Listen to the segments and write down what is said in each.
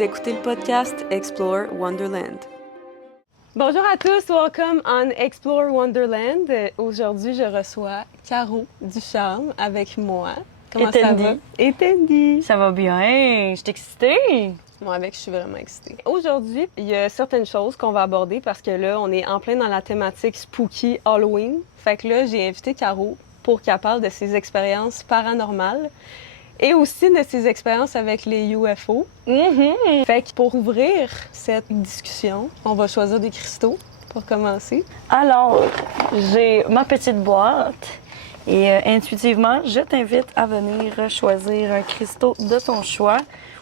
Vous écoutez le podcast Explore Wonderland. Bonjour à tous, welcome on Explore Wonderland. Aujourd'hui, je reçois Caro Ducharme avec moi. Comment ça va? Et Tandy. Ça va bien, je suis excitée. Moi, avec, je suis vraiment excitée. Aujourd'hui, il y a certaines choses qu'on va aborder parce que là, on est en plein dans la thématique spooky Halloween. Fait que là, j'ai invité Caro pour qu'elle parle de ses expériences paranormales et aussi de ses expériences avec les UFO. Fait que pour ouvrir cette discussion, on va choisir des cristaux pour commencer. Alors, j'ai ma petite boîte et intuitivement, je t'invite à venir choisir un cristaux de ton choix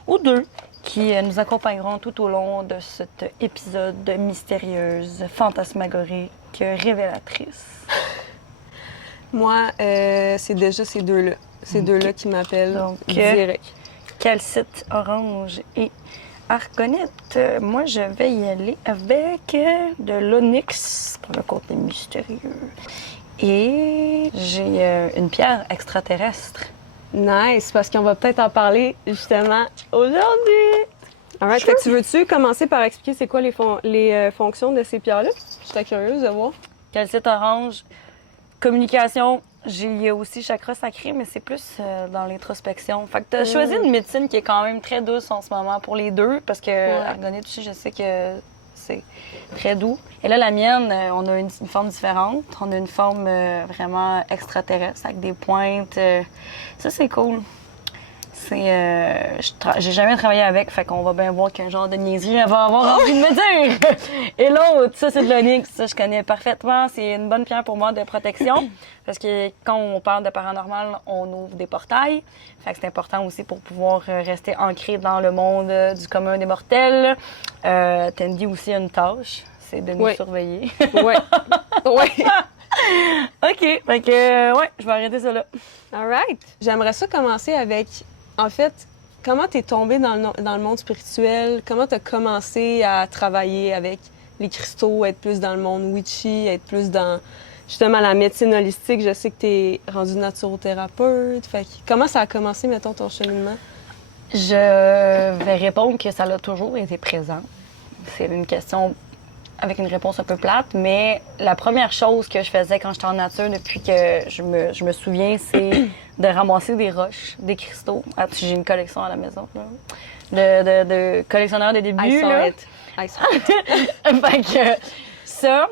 ou deux qui nous accompagneront tout au long de cet épisode mystérieuse, fantasmagorique, révélatrice. Moi, c'est déjà ces deux-là. Ces deux-là qui m'appellent Donc, direct. Calcite, orange et argonite. Moi, je vais y aller avec de l'onyx pour le côté mystérieux. Et j'ai une pierre extraterrestre. Nice, parce qu'on va peut-être en parler justement aujourd'hui. Alright, fait que tu veux-tu commencer par expliquer c'est quoi les fonctions de ces pierres-là? J'étais curieuse de voir. Calcite orange, communication. Il y a aussi chakra sacré, mais c'est plus dans l'introspection. Fait que tu as choisi une médecine qui est quand même très douce en ce moment pour les deux, parce que argonite aussi, je sais que c'est très doux. Et là, la mienne, on a une forme différente. On a une forme vraiment extraterrestre avec des pointes. Ça, c'est cool. J'ai jamais travaillé avec, fait qu'on va bien voir qu'un genre de niaiserie elle va avoir envie de me dire. Et l'autre, ça, c'est de l'onyx. Ça, je connais parfaitement. C'est une bonne pierre pour moi de protection. Parce que quand on parle de paranormal, on ouvre des portails. Fait que c'est important aussi pour pouvoir rester ancré dans le monde du commun des mortels. Tandy aussi a une tâche, c'est de nous surveiller. Ouais. OK. Fait que, je vais arrêter ça là. All right. J'aimerais ça commencer avec, en fait, comment t'es tombée dans le monde spirituel? Comment t'as commencé à travailler avec les cristaux, être plus dans le monde witchy, être plus dans, justement, la médecine holistique? Je sais que t'es rendue naturothérapeute. Fait que, comment ça a commencé, mettons, ton cheminement? Je vais répondre que ça l'a toujours été présent. C'est une question avec une réponse un peu plate, mais la première chose que je faisais quand j'étais en nature depuis que je me souviens, c'est de ramasser des roches, des cristaux. J'ai une collection à la maison, là. De collectionneur de début. I saw it. Fait que ça,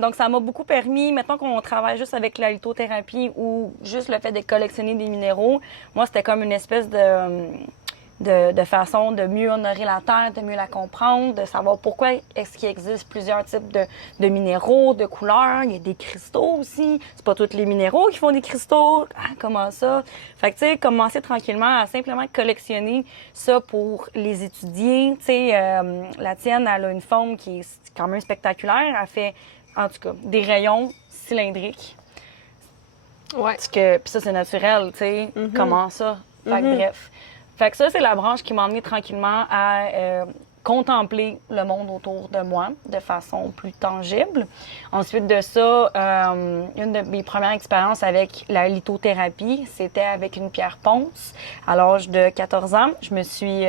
donc ça m'a beaucoup permis, maintenant qu'on travaille juste avec la lithothérapie ou juste le fait de collectionner des minéraux, moi, c'était comme une espèce de façon de mieux honorer la terre, de mieux la comprendre, de savoir pourquoi est-ce qu'il existe plusieurs types de minéraux, de couleurs. Il y a des cristaux aussi. C'est pas tous les minéraux qui font des cristaux. Ah, comment ça? Fait que, tu sais, commencer tranquillement à simplement collectionner ça pour les étudier. Tu sais, la tienne, elle a une forme qui est quand même spectaculaire. Elle fait, en tout cas, des rayons cylindriques. Ouais. Puis ça, c'est naturel, tu sais. Comment ça? Fait que bref. Fait que ça, c'est la branche qui m'a emmenée tranquillement à contempler le monde autour de moi de façon plus tangible. Ensuite de ça, une de mes premières expériences avec la lithothérapie, c'était avec une pierre ponce. À l'âge de 14 ans, je me suis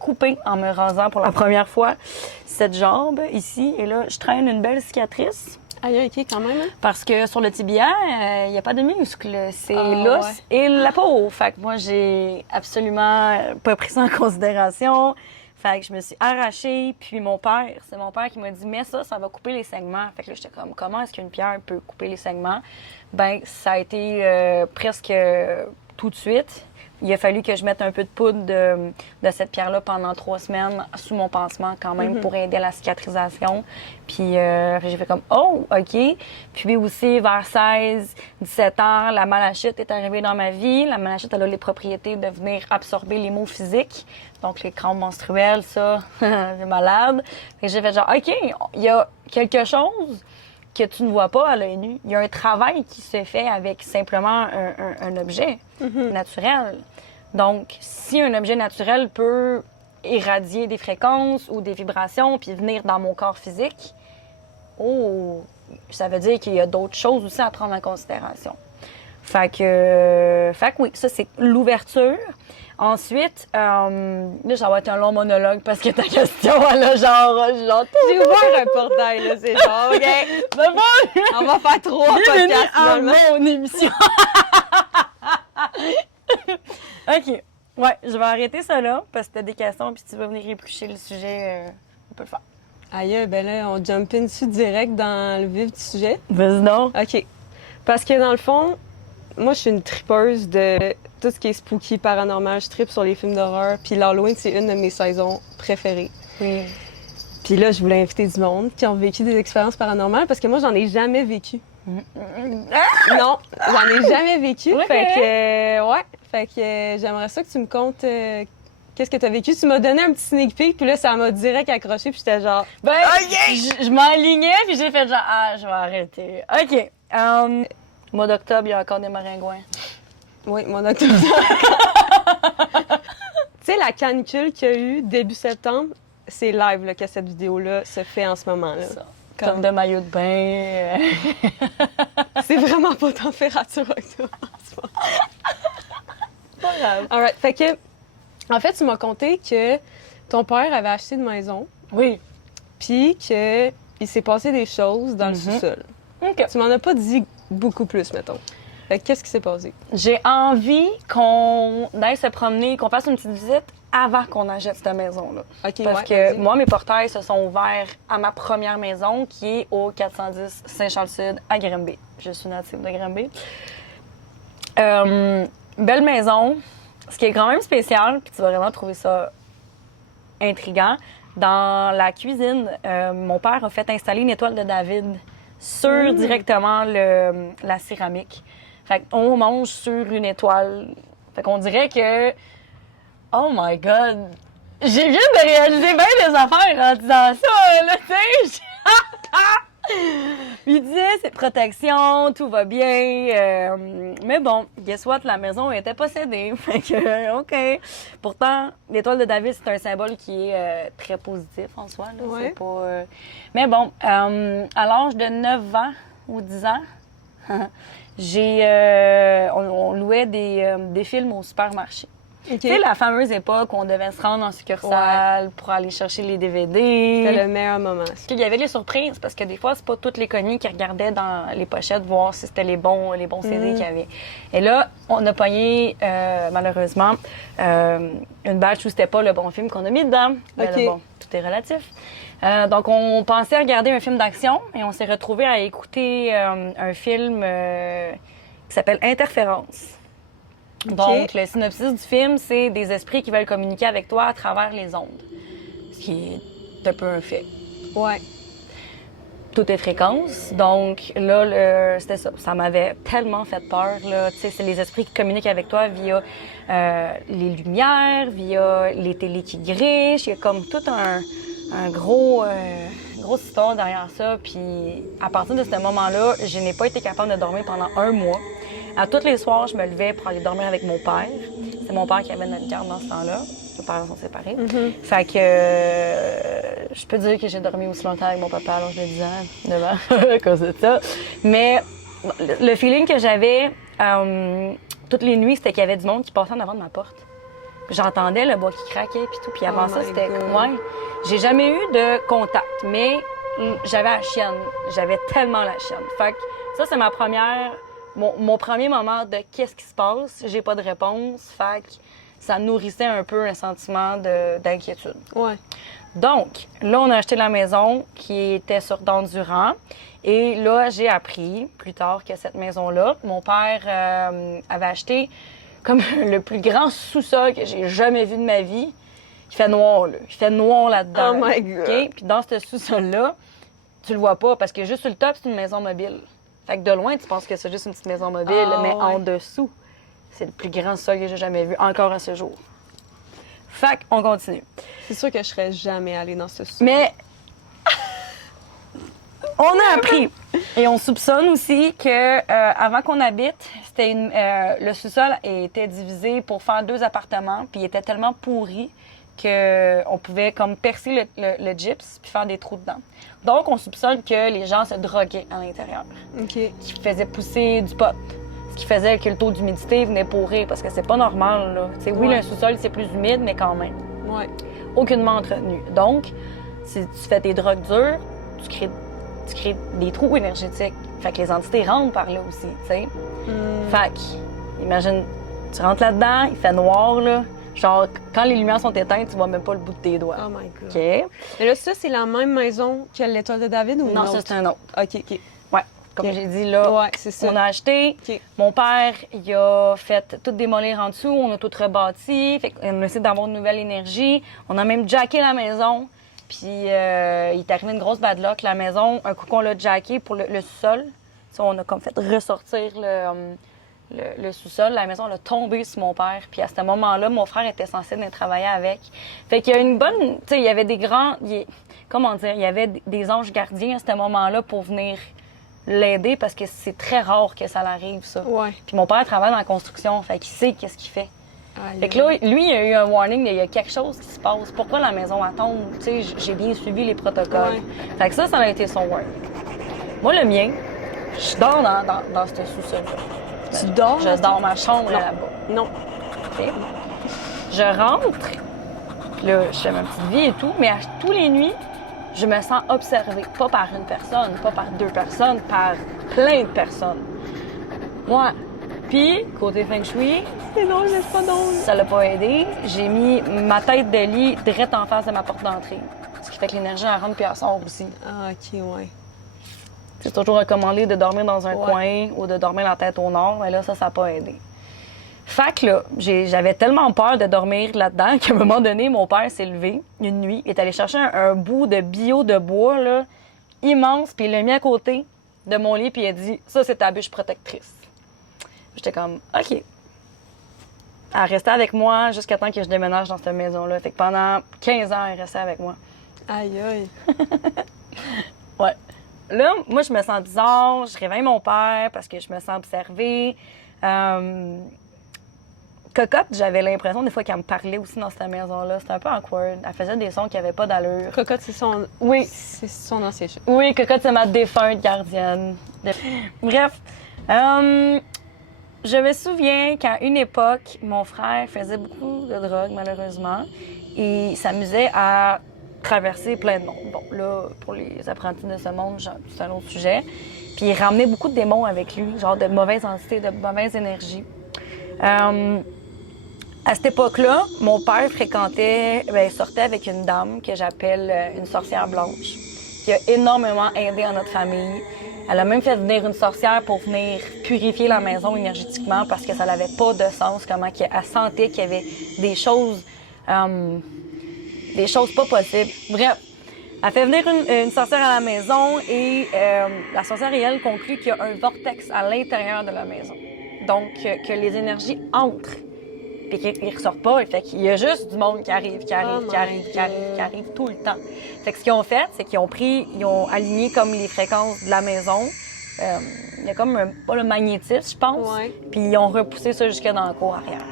coupée en me rasant pour la première fois cette jambe ici. Et là, je traîne une belle cicatrice. Aïe, OK, quand même. Hein? Parce que sur le tibia, il n'y a pas de muscle. C'est l'os et la peau. Fait que moi, j'ai absolument pas pris ça en considération. Fait que je me suis arrachée. Puis c'est mon père qui m'a dit « Mais ça va couper les segments. » Fait que là, j'étais comme « Comment est-ce qu'une pierre peut couper les segments? » Ben, ça a été presque tout de suite. Il a fallu que je mette un peu de poudre de cette pierre-là pendant 3 semaines sous mon pansement quand même pour aider à la cicatrisation. Puis j'ai fait comme « Oh, OK ». Puis aussi, vers 16, 17 ans, la malachite est arrivée dans ma vie. La malachite, elle a les propriétés de venir absorber les maux physiques. Donc, les crampes menstruelles, ça, j'ai malade. Fait que j'ai fait genre « OK, il y a quelque chose que tu ne vois pas à l'œil nu. Il y a un travail qui se fait avec simplement un objet naturel. Donc, si un objet naturel peut irradier des fréquences ou des vibrations puis venir dans mon corps physique, ça veut dire qu'il y a d'autres choses aussi à prendre en considération. Fait que oui, ça, c'est l'ouverture. Ensuite, là, ça va être un long monologue parce que ta question, elle a genre... J'ai ouvert un portail, là, c'est genre, OK, on va faire 3 podcasts, finalement. Mon émission. OK. Ouais, je vais arrêter ça là parce que t'as des questions puis tu vas venir éplucher le sujet. On peut le faire. Aïe, ben là, on jump in dessus direct dans le vif du sujet. Vas-y donc. OK. Parce que dans le fond, moi, je suis une tripeuse de tout ce qui est spooky, paranormal. Je tripe sur les films d'horreur. Puis l'Halloween, c'est une de mes saisons préférées. Oui. Puis là, je voulais inviter du monde qui ont vécu des expériences paranormales parce que moi, j'en ai jamais vécu. Non, j'en ai jamais vécu. Okay. Fait que, ouais. Fait que j'aimerais ça que tu me contes qu'est-ce que tu as vécu. Tu m'as donné un petit sneak peek, puis là, ça m'a direct accroché, puis j'étais genre... Ben, je m'enlignais, puis j'ai fait genre, ah, je vais arrêter. OK. Mois d'octobre, il y a encore des maringouins. Oui, mon octobre. Tu sais, la canicule qu'il y a eu début septembre, c'est live là, que cette vidéo-là se fait en ce moment-là. Comme de maillot de bain. C'est vraiment pas température octobre en ce moment. Pas grave. All right. Fait que, en fait, tu m'as conté que ton père avait acheté une maison, Oui. puis qu'il s'est passé des choses dans le sous-sol. OK. Tu m'en as pas dit beaucoup plus, mettons. Fait que qu'est-ce qui s'est passé? J'ai envie qu'on aille se promener, qu'on fasse une petite visite avant qu'on achète cette maison-là. OK, Parce ouais, que vas-y. moi, mes portails se sont ouverts à ma première maison, qui est au 410 Saint-Charles-Sud, à Granby. Je suis native de Granby. Belle maison. Ce qui est quand même spécial, puis tu vas vraiment trouver ça intriguant, dans la cuisine, mon père a fait installer une étoile de David sur directement la céramique. Fait qu'on mange sur une étoile. Fait qu'on dirait que... Oh my God! J'ai viens de réaliser bien des affaires en disant ça, là, tu sais! Il disait, c'est protection, tout va bien. Mais bon, guess what? La maison était possédée. Fait que, OK. Pourtant, l'étoile de David, c'est un symbole qui est très positif en soi. Là. Ouais. C'est pas, Mais bon, à l'âge de 9 ans ou 10 ans, on louait des films au supermarché. OK. Tu sais, la fameuse époque où on devait se rendre en succursale pour aller chercher les DVD. C'était le meilleur moment. ça. Il y avait les surprises parce que des fois, c'est pas toutes les cognies qui regardaient dans les pochettes voir si c'était les bons CD qu'il y avait. Et là, on a pogné, malheureusement, une batch où c'était pas le bon film qu'on a mis dedans. Mais OK. là, bon, tout est relatif. Donc, on pensait regarder un film d'action et on s'est retrouvés à écouter un film qui s'appelle Interférence. Donc, le synopsis du film, c'est des esprits qui veulent communiquer avec toi à travers les ondes. Ce qui est un peu un fait. Ouais. Tout est fréquence. Donc, là, c'était ça. Ça m'avait tellement fait peur, là. Tu sais, c'est les esprits qui communiquent avec toi via les lumières, via les télés qui grichent. Il y a comme tout un grosse histoire derrière ça. Puis, à partir de ce moment-là, je n'ai pas été capable de dormir pendant 1 mois. À tous les soirs, je me levais pour aller dormir avec mon père. C'est mon père qui avait notre garde dans ce temps-là. Nos parents sont séparés. Fait que je peux dire que j'ai dormi aussi longtemps avec mon papa à l'âge de 10 ans, 9 ans, à cause de ça. Mais le feeling que j'avais toutes les nuits, c'était qu'il y avait du monde qui passait en avant de ma porte. J'entendais le bois qui craquait puis tout. Puis avant ça, my c'était... God. Ouais, j'ai jamais eu de contact, mais j'avais la chienne. J'avais tellement la chienne. Fait que ça, c'est ma première... Mon premier moment de qu'est-ce qui se passe, j'ai pas de réponse, fait que ça nourrissait un peu un sentiment d'inquiétude. Ouais. Donc, là, on a acheté la maison qui était sur d'Endurant. Et là, j'ai appris plus tard que cette maison-là, mon père avait acheté comme le plus grand sous-sol que j'ai jamais vu de ma vie. Il fait noir, là. Il fait noir là-dedans. Oh my God. OK? Puis dans ce sous-sol-là, tu le vois pas parce que juste sur le top, c'est une maison mobile. Fait que de loin, tu penses que c'est juste une petite maison mobile, mais en dessous, c'est le plus grand sol que j'ai jamais vu, encore à ce jour. Fait qu'on continue. C'est sûr que je serais jamais allée dans ce sous. Mais on a appris et on soupçonne aussi que avant qu'on habite, c'était le sous-sol était divisé pour faire 2 appartements, puis il était tellement pourri qu'on pouvait comme percer le gyps puis faire des trous dedans. Donc, on soupçonne que les gens se droguaient à l'intérieur, OK. qui faisaient pousser du pot. Ce qui faisait que le taux d'humidité venait pourrir parce que c'est pas normal, là. Tu sais, oui, Ouais. le sous-sol, c'est plus humide, mais quand même. Ouais. Aucunement entretenu. Donc, si tu fais tes drogues dures, tu crées des trous énergétiques. Fait que les entités rentrent par là aussi, tu sais. Fait que, imagine, tu rentres là-dedans, il fait noir, là. Genre, quand les lumières sont éteintes, tu vois même pas le bout de tes doigts. Oh my God. OK? Et là, ça, c'est la même maison que l'Étoile de David ou une Non, autre? ça, c'est un autre. OK, OK. Ouais. Comme OK. j'ai dit, là, Ouais, c'est ça. on a acheté. OK. Mon père, il a fait tout démolir en dessous. On a tout rebâti. Fait qu'on a essayé d'avoir une nouvelle énergie. On a même jacké la maison. Puis, il est arrivé une grosse bad luck. La maison, un coup qu'on l'a jacké pour le sous-sol, ça, on a comme fait ressortir le sous-sol. La maison, elle a tombé sur mon père. Puis, à ce moment-là, mon frère était censé venir travailler avec. Fait qu'il y a une bonne... Tu sais, il y avait des grands... Comment dire? Il y avait des anges gardiens à ce moment-là pour venir l'aider parce que c'est très rare que ça l'arrive, ça. Ouais. Puis mon père travaille dans la construction, fait qu'il sait qu'est-ce qu'il fait. Aïe. Fait que là, lui, il a eu un warning, il y a quelque chose qui se passe. Pourquoi la maison elle tombe? Tu sais, j'ai bien suivi les protocoles. Ouais. Fait que ça a été son warning. Moi, le mien, je dors dans ce sous-sol-là. Tu dors? Je dors, ma chambre est Non. là-bas. Non. OK? Je rentre, puis là, je fais ma petite vie et tout, mais à tous les nuits, je me sens observée. Pas par une personne, pas par deux personnes, par plein de personnes. Moi, puis, côté feng shui, C'est drôle, mais c'est pas drôle. ça l'a pas aidé. J'ai mis ma tête de lit direct en face de ma porte d'entrée. Ce qui fait que l'énergie, elle rentre puis elle sort aussi. Ah, OK, ouais. C'est toujours recommandé de dormir dans un Ouais. coin ou de dormir la tête au nord, mais là, ça n'a pas aidé. Fait que là, j'avais tellement peur de dormir là-dedans qu'à un moment donné, mon père s'est levé une nuit, il est allé chercher un bout de bio de bois, là, immense, puis il l'a mis à côté de mon lit, puis il a dit « Ça, c'est ta bûche protectrice. » J'étais comme « OK. » Elle restait avec moi jusqu'à temps que je déménage dans cette maison-là. Fait que pendant 15 ans, elle restait avec moi. Aïe, aïe. Ouais. Là, moi, je me sens bizarre. Je réveille mon père parce que je me sens observée. Cocotte, j'avais l'impression des fois qu'elle me parlait aussi dans cette maison-là. C'était un peu awkward. Elle faisait des sons qui n'avaient pas d'allure. Cocotte, c'est son... Oui. C'est son ancien chat. Oui, Cocotte, c'est ma défunte gardienne. Bref. Je me souviens qu'à une époque, mon frère faisait beaucoup de drogue, malheureusement, et il s'amusait à traverser plein de monde. Bon, là, pour les apprentis de ce monde, c'est un autre sujet. Puis il ramenait beaucoup de démons avec lui, genre de mauvaises entités, de mauvaises énergies. À cette époque-là, mon père sortait avec une dame que j'appelle une sorcière blanche, qui a énormément aidé dans notre famille. Elle a même fait venir une sorcière pour venir purifier la maison énergétiquement parce que ça n'avait pas de sens, comment elle sentait qu'il y avait des choses pas possibles. Bref, elle fait venir une sorcière à la maison et la sorcière et elle conclut qu'il y a un vortex à l'intérieur de la maison. Donc, que les énergies entrent puis qu'ils ne ressortent pas. Fait qu'il y a juste du monde qui arrive tout le temps. Fait que ce qu'ils ont fait, c'est qu'ils ont aligné comme les fréquences de la maison. Il y a comme pas le magnétisme, je pense. Ouais. Puis ils ont repoussé ça jusque dans la cour arrière.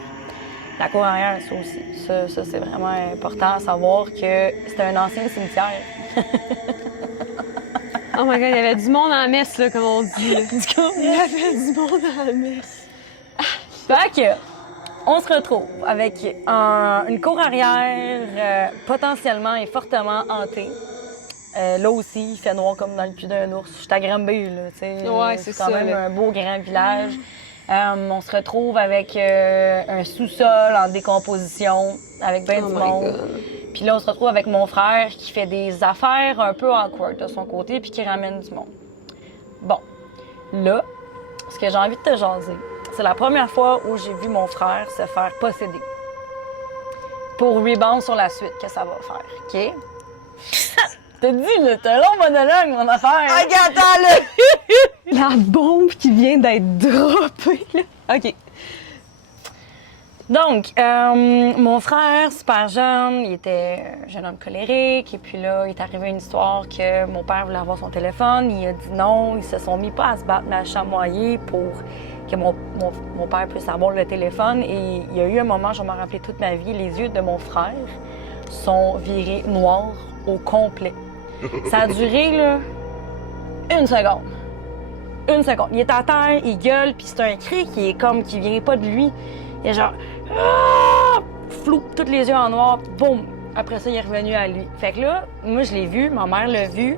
La cour arrière, ça aussi. Ça c'est vraiment important à savoir que c'était un ancien cimetière. Oh my God, il y avait du monde à la messe, là, comme on dit. Là. Il y avait du monde à la messe. Fait que, on se retrouve avec une cour arrière potentiellement et fortement hantée. Là aussi, il fait noir comme dans le puits d'un ours. Je suis à Granby, là, tu sais. Ouais, c'est quand ça, même là. un beau grand village. On se retrouve avec un sous-sol en décomposition, avec bien Oh du my monde. God. Puis là, on se retrouve avec mon frère qui fait des affaires un peu awkward de son côté, puis qui ramène du monde. Bon, là, ce que j'ai envie de te jaser, c'est la première fois où j'ai vu mon frère se faire posséder. Pour rebound sur la suite que ça va faire, OK? Je te dis, là, c'est un long monologue, mon affaire. OK, attends, là! La bombe qui vient d'être droppée, là. OK. Donc, mon frère, super jeune, il était un jeune homme colérique. Et puis là, il est arrivé une histoire que mon père voulait avoir son téléphone. Il a dit non. Ils se sont mis pas à se battre, mais à chamoyer pour que mon père puisse avoir le téléphone. Et il y a eu un moment, je vais m'en rappeler toute ma vie, les yeux de mon frère sont virés noirs au complet. Ça a duré, là, une seconde. une seconde. Il est à terre, il gueule, puis c'est un cri qui est comme, qui vient pas de lui. Il est genre, ah! Flou, tous les yeux en noir, boum! Après ça, il est revenu à lui. Fait que là, moi, je l'ai vu, ma mère l'a vu.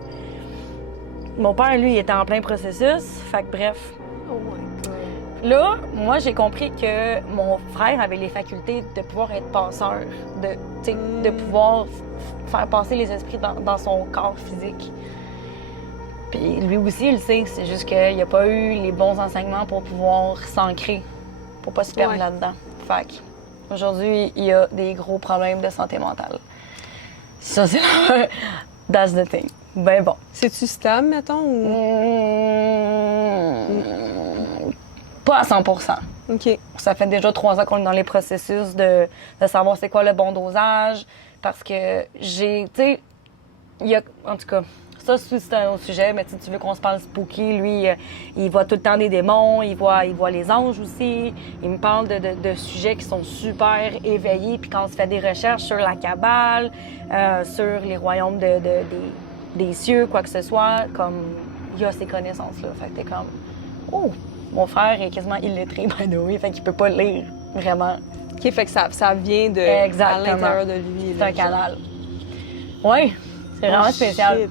Mon père, lui, il était en plein processus. Fait que bref. Oh my God. Là, moi, j'ai compris que mon frère avait les facultés de pouvoir être passeur, de pouvoir faire passer les esprits dans son corps physique. Puis lui aussi, il le sait. C'est juste qu'il n'a pas eu les bons enseignements pour pouvoir s'ancrer, pour pas se perdre là-dedans. Fait que aujourd'hui, il y a des gros problèmes de santé mentale. Ça, c'est that's the thing. Ben bon. C'est-tu stable, mettons? Ou... Pas à 100%. OK. Ça fait déjà 3 ans qu'on est dans les processus de savoir c'est quoi le bon dosage. Parce que j'ai, tu sais, il y a, en tout cas, ça c'est un autre sujet, mais tu veux qu'on se parle spooky, lui, il voit tout le temps des démons, il voit les anges aussi. Il me parle de sujets qui sont super éveillés. Puis quand on se fait des recherches sur la Kabbale, sur les royaumes des cieux, quoi que ce soit, comme, il y a ces connaissances-là. Fait que t'es comme, oh! Mon frère est quasiment illettré, by the way, fait qu'il peut pas lire, vraiment. OK, fait que ça vient de Exactement. à l'intérieur de lui. C'est un canal. Oui, c'est vraiment spécial. Shit.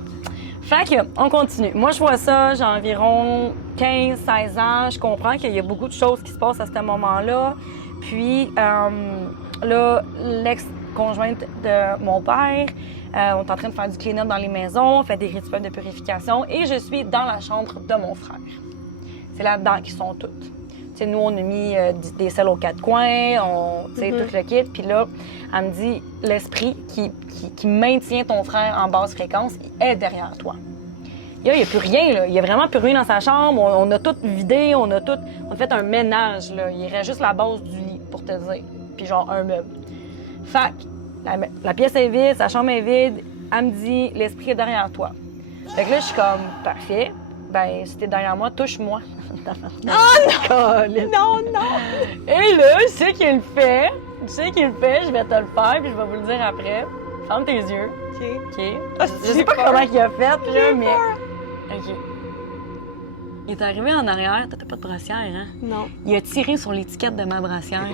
Fait que, on continue. Moi, je vois ça, j'ai environ 15-16 ans. Je comprends qu'il y a beaucoup de choses qui se passent à ce moment-là. Puis, là, l'ex-conjointe de mon père, on est en train de faire du clean-up dans les maisons, on fait des rituels de purification et je suis dans la chambre de mon frère. C'est là-dedans qu'ils sont toutes. T'sais, nous, on a mis des selles aux 4 coins, tout le kit. Puis là, elle me dit, l'esprit qui maintient ton frère en basse fréquence est derrière toi. Il n'y a plus rien, là. Il n'y a vraiment plus rien dans sa chambre. On a tout vidé, on a fait un ménage, là. Il reste juste la base du lit, pour te dire. Puis genre un meuble. Fait que la pièce est vide, sa chambre est vide. Elle me dit, l'esprit est derrière toi. Fait que là, je suis comme, parfait. Ben, si t'es derrière moi, touche-moi. Oh non! Non! Et là, je sais qu'il le fait. Je vais te le faire, puis je vais vous le dire après. Ferme tes yeux. OK. OK. Je sais pas comment il a fait, là, mais... OK. Il est arrivé en arrière. T'as pas de brassière, hein? Non. Il a tiré sur l'étiquette de ma brassière.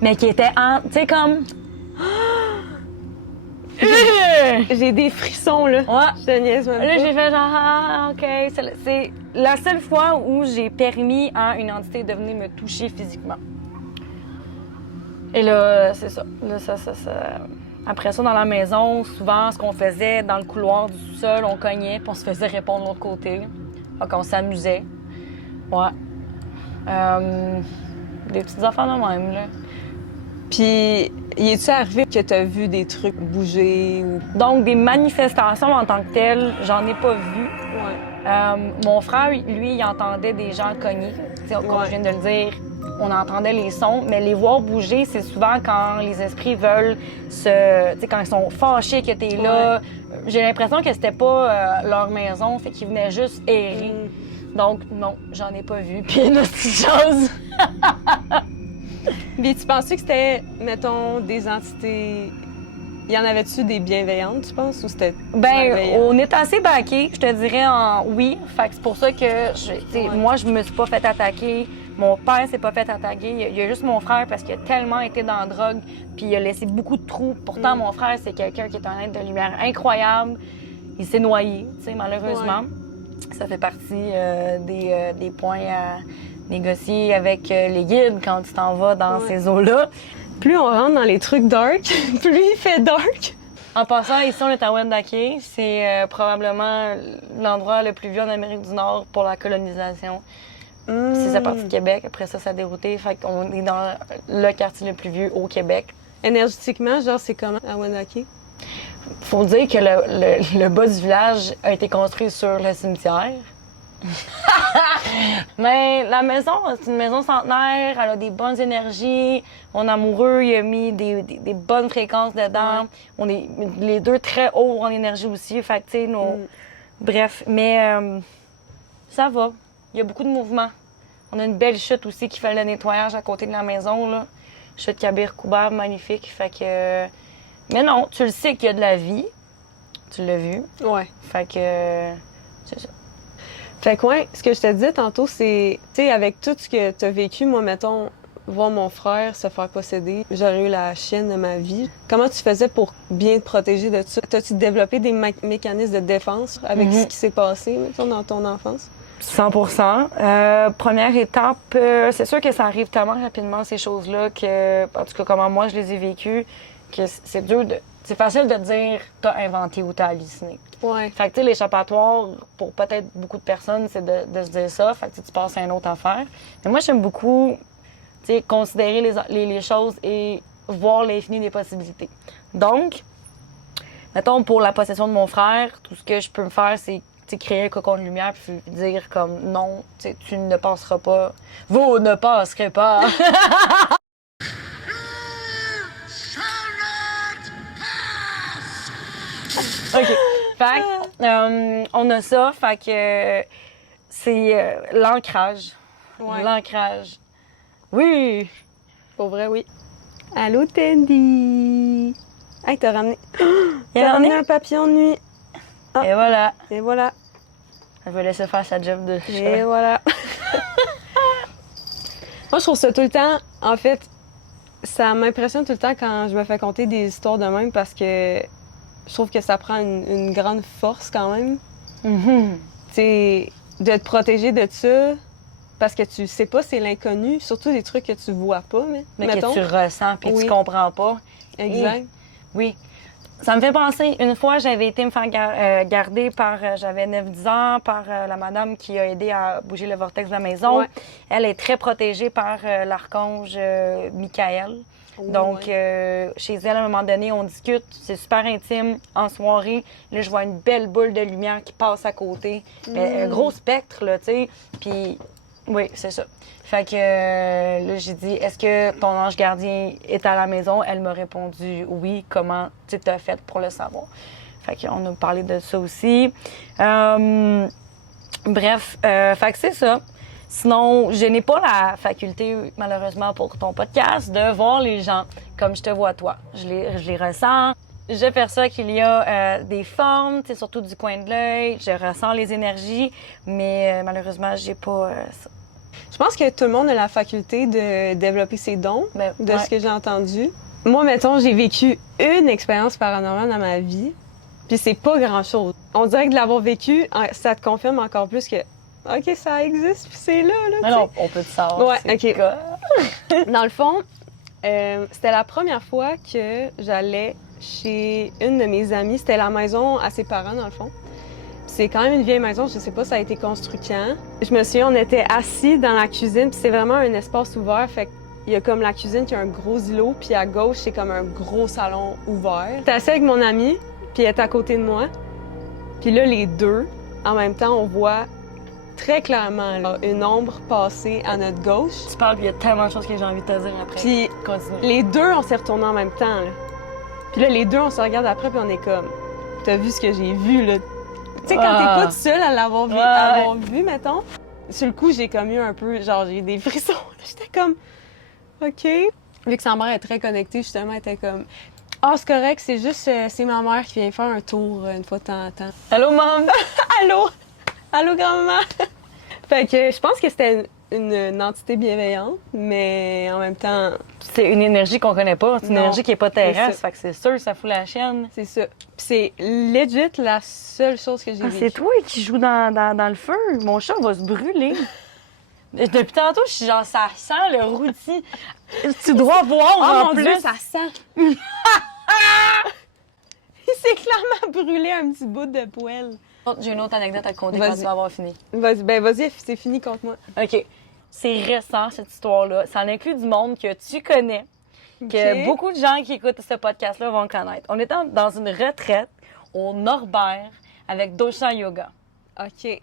Mais qui était en... Tu sais, comme... J'ai des frissons, là. Ouais. Je te niaise même Là, pas. j'ai fait genre, ah, OK. C'est la seule fois où j'ai permis à une entité de venir me toucher physiquement. Et là, c'est ça. Là, ça. Après ça, dans la maison, souvent, ce qu'on faisait dans le couloir du sous-sol, on cognait, puis on se faisait répondre de l'autre côté. Donc, on s'amusait. Ouais. Des petites affaires de même, là. Puis, y est-tu arrivé que t'as vu des trucs bouger ou... Donc, des manifestations en tant que telles, j'en ai pas vu. Ouais. Mon frère, lui, il entendait des gens cogner. Comme je viens de le dire, on entendait les sons, mais les voir bouger, c'est souvent quand les esprits veulent quand ils sont fâchés que t'es là. J'ai l'impression que c'était pas leur maison, fait qu'ils venaient juste errer. Donc, non, j'en ai pas vu. Puis, une autre petite chose. Puis tu pensais que c'était, mettons, des entités... Y en avait-tu des bienveillantes, tu penses, ou c'était Ben, on est assez baqués, je te dirais en oui. Fait que c'est pour ça que, moi, je me suis pas fait attaquer. Mon père s'est pas fait attaquer. Il y a juste mon frère parce qu'il a tellement été dans la drogue, puis il a laissé beaucoup de trous. Pourtant, mon frère, c'est quelqu'un qui est un être de lumière incroyable. Il s'est noyé, tu sais, malheureusement. Ouais. Ça fait partie des points à négocier avec les guides quand tu t'en vas dans ces eaux-là. Plus on rentre dans les trucs dark, plus il fait dark. En passant, ici, on est à Wendake. C'est probablement l'endroit le plus vieux en Amérique du Nord pour la colonisation. C'est sa partie de Québec. Après ça, ça a dérouté. Fait qu'on est dans le quartier le plus vieux au Québec. Énergétiquement, genre, c'est comment à Wendake? Faut dire que le bas du village a été construit sur le cimetière. Mais la maison, c'est une maison centenaire, elle a des bonnes énergies. Mon amoureux, il a mis des bonnes fréquences dedans. On est les deux très hauts en énergie aussi. Fait que, tu sais, bref, mais ça va. Il y a beaucoup de mouvements. On a une belle chute aussi qui fait le nettoyage à côté de la maison, là. Chute Kabir Koubar, magnifique. Fait que... Mais non, tu le sais qu'il y a de la vie. Tu l'as vu. Ouais. Fait que... c'est ça. Fait que ouais, ce que je te disais tantôt, c'est, tu sais, avec tout ce que tu as vécu, moi, mettons, voir mon frère se faire posséder, j'aurais eu la chienne de ma vie. Comment tu faisais pour bien te protéger de ça? T'as-tu développé des mécanismes de défense avec ce qui s'est passé, mettons, dans ton enfance? 100%. Première étape, c'est sûr que ça arrive tellement rapidement, ces choses-là, que, en tout cas, comment moi je les ai vécues, que c'est dur de... C'est facile de dire t'as inventé ou t'as halluciné. Ouais. Fait que, tu sais, l'échappatoire, pour peut-être beaucoup de personnes, c'est de se dire ça. Fait que tu passes à une autre affaire. Mais moi, j'aime beaucoup, tu sais, considérer les choses et voir l'infini des possibilités. Donc, mettons, pour la possession de mon frère, tout ce que je peux me faire, c'est créer un cocon de lumière puis dire comme non, tu ne passeras pas. Vous ne passerez pas. OK. Fait que, on a ça. Fait que c'est l'ancrage. Ouais. L'ancrage. Oui! Pour vrai, oui. Allô, Tandy! Hey, t'as ramené... Il a T'as ramené ramené un papillon de nuit. Ah. Et voilà. Et voilà. Elle va laisser faire sa job de Et chat. voilà. Moi, je trouve ça tout le temps... En fait, ça m'impressionne tout le temps quand je me fais conter des histoires de même parce que je trouve que ça prend une grande force quand même. Mhm. Tu sais, de te protéger de ça parce que tu sais pas, c'est l'inconnu. Surtout des trucs que tu vois pas, Mais mettons. que tu ressens puis que Oui. tu comprends pas. Exact. Oui. Ça me fait penser, une fois, j'avais été me faire garder par, j'avais 9-10 ans, par la madame qui a aidé à bouger le vortex de la maison. Ouais. Elle est très protégée par l'archange Michael. Donc, chez elle, à un moment donné, on discute, c'est super intime, en soirée. Là, je vois une belle boule de lumière qui passe à côté. Un gros spectre, là, tu sais. Puis, oui, c'est ça. Fait que là, j'ai dit, est-ce que ton ange gardien est à la maison? Elle m'a répondu oui. Comment tu t'as fait pour le savoir? Fait qu'on a parlé de ça aussi. Bref, fait que c'est ça. Sinon, je n'ai pas la faculté, malheureusement, pour ton podcast, de voir les gens comme je te vois toi. Je les ressens. Je perçois qu'il y a des formes, surtout du coin de l'œil. Je ressens les énergies, mais malheureusement, j'ai pas ça. Je pense que tout le monde a la faculté de développer ses dons, Ben, de ouais. ce que j'ai entendu. Moi, mettons, j'ai vécu une expérience paranormale dans ma vie, puis c'est pas grand-chose. On dirait que de l'avoir vécu, ça te confirme encore plus que, OK, ça existe, puis c'est là, Mais non, on peut te savoir. Ouais, c'est OK. quoi. Dans le fond, c'était la première fois que j'allais chez une de mes amies. C'était la maison à ses parents, dans le fond. C'est quand même une vieille maison, je sais pas, ça a été construit quand. Je me souviens, on était assis dans la cuisine, puis c'est vraiment un espace ouvert, fait qu'il y a comme la cuisine qui a un gros îlot, puis à gauche, c'est comme un gros salon ouvert. J'étais assis avec mon amie, puis elle est à côté de moi. Puis là, les deux, en même temps, on voit très clairement là, une ombre passer à notre gauche. Tu parles, puis il y a tellement de choses que j'ai envie de te dire après. Puis continue. les deux, on s'est retournés en même temps. Là. Puis là, les deux, on se regarde après, puis on est comme, t'as vu ce que j'ai vu, là? Tu sais, quand t'es pas tout seul à l'avoir vu, à l'avoir vu, mettons, sur le coup, j'ai comme eu un peu, genre, j'ai eu des frissons. J'étais comme, OK. Vu que sa mère est très connectée, justement, elle était comme, ah, c'est correct, c'est juste, c'est ma mère qui vient faire un tour une fois de temps en temps. Allô, maman? Allô? Allô, grand-maman? Fait que je pense que c'était une entité bienveillante, mais en même temps, C'est une énergie qu'on connaît pas. C'est une Non, énergie qui est pas terrestre. ça. Fait que c'est sûr, ça fout la chienne. c'est ça. Puis c'est legit la seule chose que j'ai vécue. C'est toi qui joues dans le feu. Mon chat va se brûler. Depuis tantôt, je suis genre, ça sent le rôti. Tu dois voir Oh en mon plus. Dieu, ça sent! Il s'est clairement brûlé un petit bout de poêle. J'ai une autre anecdote à te conter Vas-y. quand tu vas avoir fini. Vas-y, c'est fini, contre moi. OK. C'est récent, cette histoire-là. Ça en inclut du monde que tu connais, que Ok. beaucoup de gens qui écoutent ce podcast-là vont connaître. On était dans une retraite au Norbert avec Dosha Yoga. OK.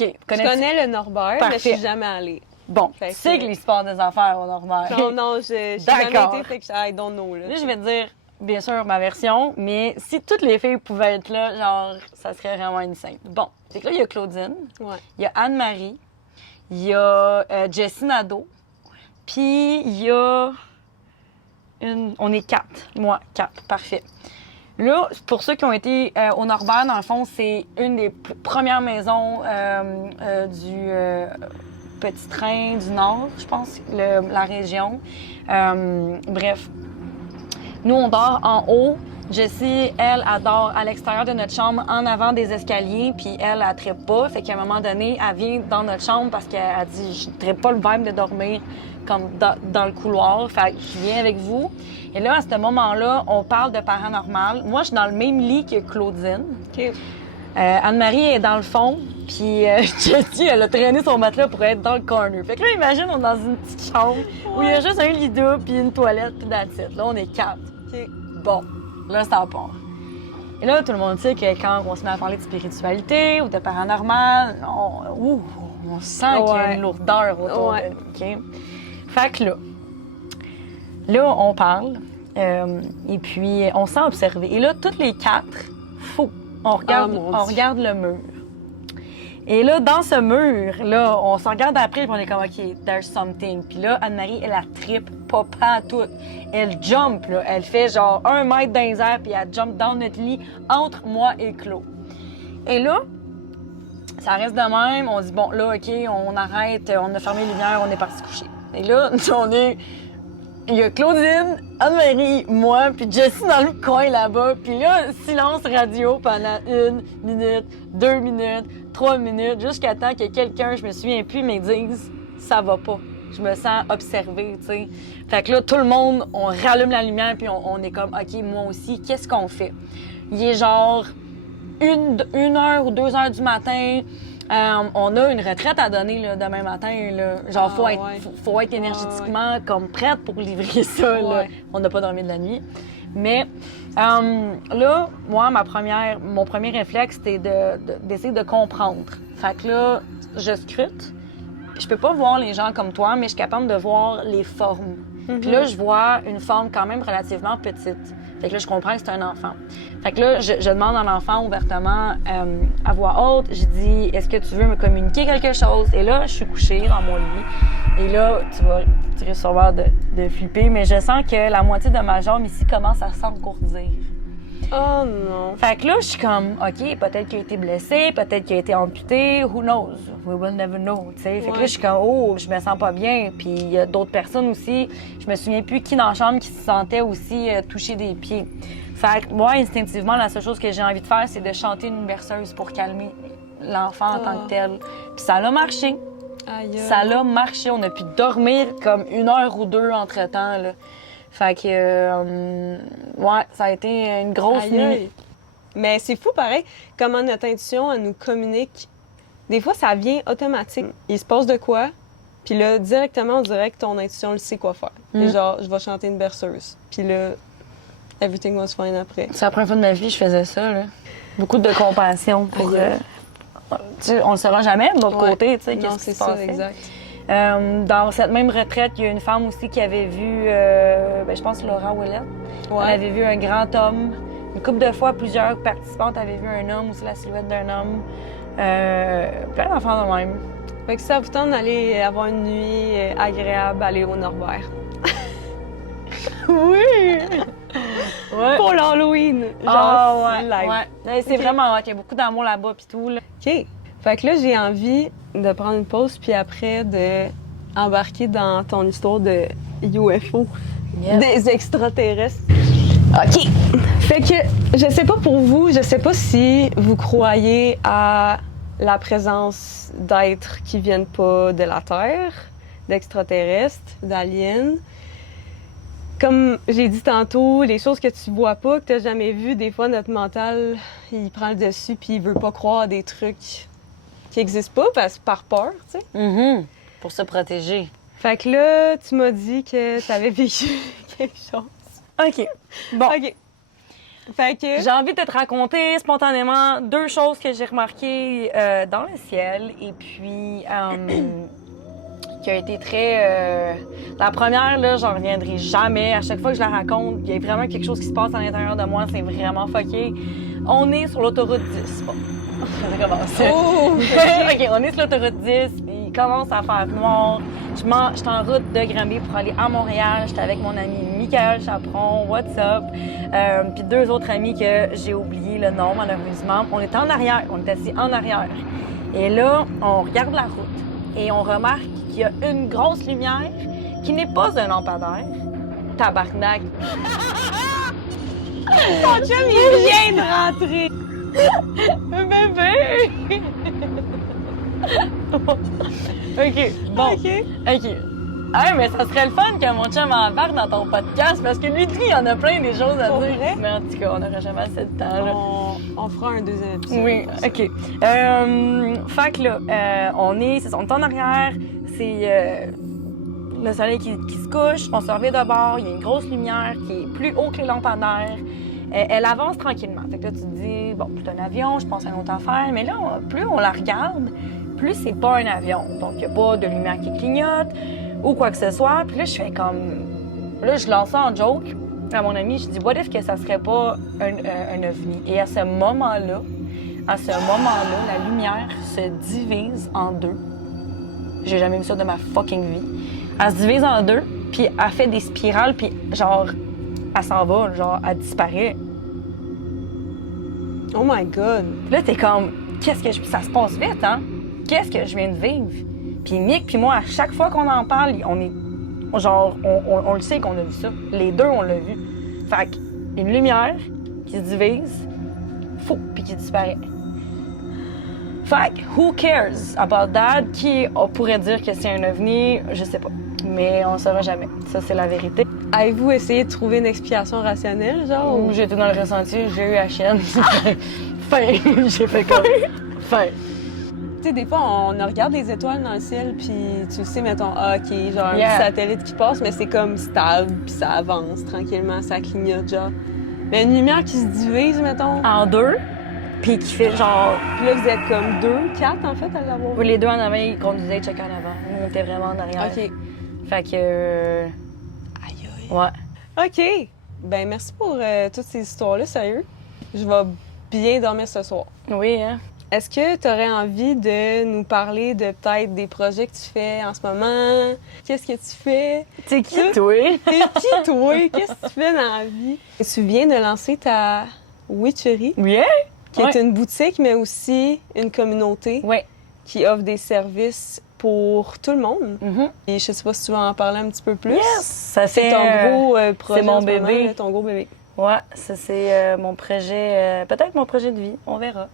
OK. Je connais le Norbert, mais je Parfait. suis jamais allée. Bon, Fait tu sais que- qu'il se passe des affaires au Norbert. Non, j'ai jamais D'accord. été, fait que I don't know, là. Là, je vais te dire, bien sûr, ma version, mais si toutes les filles pouvaient être là, genre, ça serait vraiment une sainte. Bon, c'est que là, il y a Claudine, Ouais. il y a Anne-Marie, il y a Jessie Nadeau, puis il y a on est 4. Moi, 4. Parfait. Là, pour ceux qui ont été au Norbert, dans le fond, c'est une des premières maisons du Petit Train du Nord, je pense, la région. Bref. Nous, on dort en haut. Jessie, elle dort à l'extérieur de notre chambre, en avant des escaliers, puis elle trippe pas. Fait qu'à un moment donné, elle vient dans notre chambre parce qu'elle dit « Je trippe pas le vibe de dormir comme dans le couloir. Fait que je viens avec vous. » Et là, à ce moment-là, on parle de paranormal. Moi, je suis dans le même lit que Claudine. OK. Anne-Marie est dans le fond, puis Jessie, elle a traîné son matelas pour être dans le corner. Fait que là, imagine, on est dans une petite chambre où il y a juste un lit double puis une toilette, puis that's it. Là, on est 4. OK. Bon. Là, ça part. Et là, tout le monde sait que quand on se met à parler de spiritualité ou de paranormal, on sent qu'il y a une lourdeur autour de nous. OK? Fait que là, on parle et puis on se sent observé. Et là, toutes les 4, on regarde le mur. Et là, dans ce mur, là, on se regarde après et on est comme, OK, there's something. Puis là, Anne-Marie, elle a trip pas à tout. Elle jump, là. Elle fait genre 1 mètre dans les airs puis elle jump dans notre lit entre moi et Claude. Et là, ça reste de même. On dit, bon, là, OK, on arrête, on a fermé les lumières, on est parti se coucher. Et là, il y a Claudine, Anne-Marie, moi, puis Jessie dans le coin là-bas. Puis là, silence radio pendant 1 minute, 2 minutes, 3 minutes, jusqu'à temps que quelqu'un, je me souviens plus, mais dise « ça va pas ». Je me sens observée, tu sais. Fait que là, tout le monde, on rallume la lumière, puis on est comme « OK, moi aussi, qu'est-ce qu'on fait? » Il est genre 1 heure ou 2 heures du matin. On a une retraite à donner là, demain matin. Là. Genre, faut être énergétiquement comme prête pour livrer ça. Ouais. Là. On n'a pas dormi de la nuit. Mais là, moi, mon premier réflexe, c'était d'essayer de comprendre. Fait que là, je scrute. Je peux pas voir les gens comme toi, mais je suis capable de voir les formes. Puis là, je vois une forme quand même relativement petite. Fait que là, je comprends que c'est un enfant. Fait que là, je demande à l'enfant ouvertement, à voix haute, j'ai dit « Est-ce que tu veux me communiquer quelque chose? » Et là, je suis couchée dans mon lit. Et là, tu risques sûrement de flipper, mais je sens que la moitié de ma jambe ici commence à s'engourdir. Oh non! Fait que là, je suis comme, OK, peut-être qu'il a été blessé, peut-être qu'il a été amputé, who knows? We will never know, tu sais. Fait que là, je suis comme, oh, je me sens pas bien. Puis il y a d'autres personnes aussi, je me souviens plus qui dans la chambre qui se sentait aussi toucher des pieds. Fait que moi, instinctivement, la seule chose que j'ai envie de faire, c'est de chanter une berceuse pour calmer l'enfant en tant que tel. Puis ça a marché. Aïe. Ça a marché. On a pu dormir comme 1 heure ou 2 entre-temps, là. Fait que, ça a été une grosse nuit. Mais c'est fou, pareil, comment notre intuition, elle nous communique. Des fois, ça vient automatique. Il se passe de quoi, puis là, directement, on dirait que ton intuition, elle sait quoi faire. Et genre, je vais chanter une berceuse. Puis là, everything was fine après. C'est la première fois de ma vie que je faisais ça, là. Beaucoup de compassion pour... tu sais, on le saura jamais de notre côté, tu sais, qu'est-ce qui se passait. C'est ça, exact. Dans cette même retraite, il y a une femme aussi qui avait vu, je pense Laura Ouellette. Ouais. Elle avait vu un grand homme. Une couple de fois, plusieurs participantes avaient vu un homme, aussi la silhouette d'un homme. Plein d'enfants de même. Fait que ça vous tente d'aller avoir une nuit agréable, aller au Norbert. Oui! Ouais. Pour l'Halloween! Genre, live. Ouais. C'est vraiment hot. Il y a beaucoup d'amour là-bas pis tout, là. OK. Fait que là, j'ai envie de prendre une pause, puis après, de embarquer dans ton histoire de UFO, des extraterrestres. OK. Fait que, je sais pas pour vous, je sais pas si vous croyez à la présence d'êtres qui viennent pas de la Terre, d'extraterrestres, d'aliens. Comme j'ai dit tantôt, les choses que tu vois pas, que t'as jamais vues, des fois, notre mental, il prend le dessus, puis il veut pas croire à des trucs qui existent pas, par peur, tu sais. Pour se protéger. Fait que là, tu m'as dit que t'avais vécu quelque chose. OK. Bon. OK. Fait que... J'ai envie de te raconter spontanément 2 choses que j'ai remarquées dans le ciel et puis qui a été très... La première, là, j'en reviendrai jamais. À chaque fois que je la raconte, il y a vraiment quelque chose qui se passe à l'intérieur de moi. C'est vraiment fucké. On est sur l'autoroute 10. Bon, ça commence. Oh! OK, on est sur l'autoroute 10. Puis Il commence à faire noir. J'étais en route de Granby pour aller à Montréal. J'étais avec mon ami Michael Chaperon, what's up? Puis 2 autres amis que j'ai oublié le nom, malheureusement. On était en arrière, on était assis en arrière. Et là, on regarde la route et on remarque qu'il y a une grosse lumière qui n'est pas un lampadaire. Tabarnak! Ton chum, il vient de rentrer! Un bébé! OK, bon. OK. Ah, mais ça serait le fun que mon chum embarque dans ton podcast parce que lui, il en a plein des choses à Pour dire. vrai? Mais en tout cas, on n'aura jamais assez de temps, là. On fera un 2e épisode. Oui, pour ça. OK. Fait que là, on est en arrière, c'est le soleil qui se couche, on se revient de bord, il y a une grosse lumière qui est plus haut que les lampadaires. Elle avance tranquillement. Fait que là, tu te dis, bon, c'est un avion, je pense à une autre affaire, mais là, plus on la regarde, plus c'est pas un avion. Donc, il n'y a pas de lumière qui clignote ou quoi que ce soit. Puis là, je fais comme... Là, je lance ça en joke à mon ami, je dis, what if que ça serait pas un ovni? Et à ce moment-là, la lumière se divise en 2. J'ai jamais vu ça de ma fucking vie. Elle se divise en 2, puis elle fait des spirales, puis genre, elle s'en va, genre, elle disparaît. Oh my God! Puis là, t'es comme, ça se passe vite, hein? Qu'est-ce que je viens de vivre? Puis Nick, puis moi, à chaque fois qu'on en parle, on est, genre, on le sait qu'on a vu ça. Les 2, on l'a vu. Fait qu'une lumière qui se divise, fou, puis qui disparaît. Fait que, who cares about that? Qui pourrait dire que c'est un ovni? Je sais pas. Mais on ne saura jamais. Ça, c'est la vérité. Avez-vous essayé de trouver une explication rationnelle, genre? Ou j'étais dans le ressenti, j'ai eu la chienne. Fin. J'ai fait comme... Fin. Tu sais, des fois, on regarde des étoiles dans le ciel, puis tu sais, mettons, OK, genre un Yeah. petit satellite qui passe, mais c'est comme stable, puis ça avance tranquillement, ça clignote, genre. Mais une lumière qui se divise, mettons. En 2, puis qui fait genre... Puis là, vous êtes comme 2, 4, en fait, à l'avoir vu. Les 2 en avant, ils conduisaient chacun en avant. Nous, on était vraiment en arrière. OK. Fait que... Aïe, aïe. Ouais. OK. Ben, merci pour toutes ces histoires-là, sérieux. Je vais bien dormir ce soir. Oui, hein? Est-ce que tu aurais envie de nous parler de peut-être des projets que tu fais en ce moment? Qu'est-ce que tu fais? T'es qui, toi? T'es qui, toi? Qu'est-ce que tu fais dans la vie? Tu viens de lancer ta Witchery, Oui? qui est une boutique, mais aussi une communauté Oui. qui offre des services pour tout le monde. Et je sais pas si tu veux en parler un petit peu plus. Yes! Ça C'est fait... ton gros projet c'est mon en ce moment, bébé. là, ton gros bébé. Ouais, ça c'est mon projet, peut-être mon projet de vie, on verra.